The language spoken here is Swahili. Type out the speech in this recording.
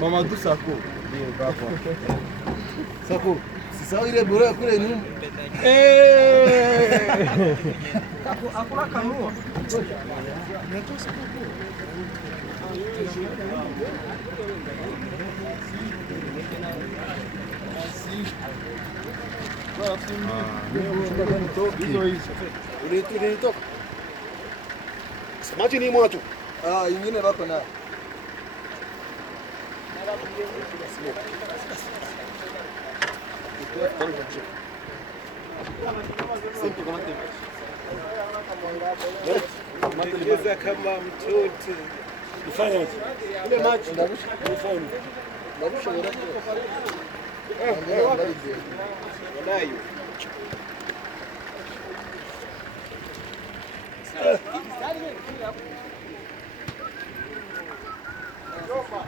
Mamadou Sako. Sako. C'est ça, il est bourré après nous. Samaki ni moja tu. Ingine wako na. Cheza kama mtoto. Ufanye ile maji ufanye. Ndarusha ndarusha. Wanayo. Jopa.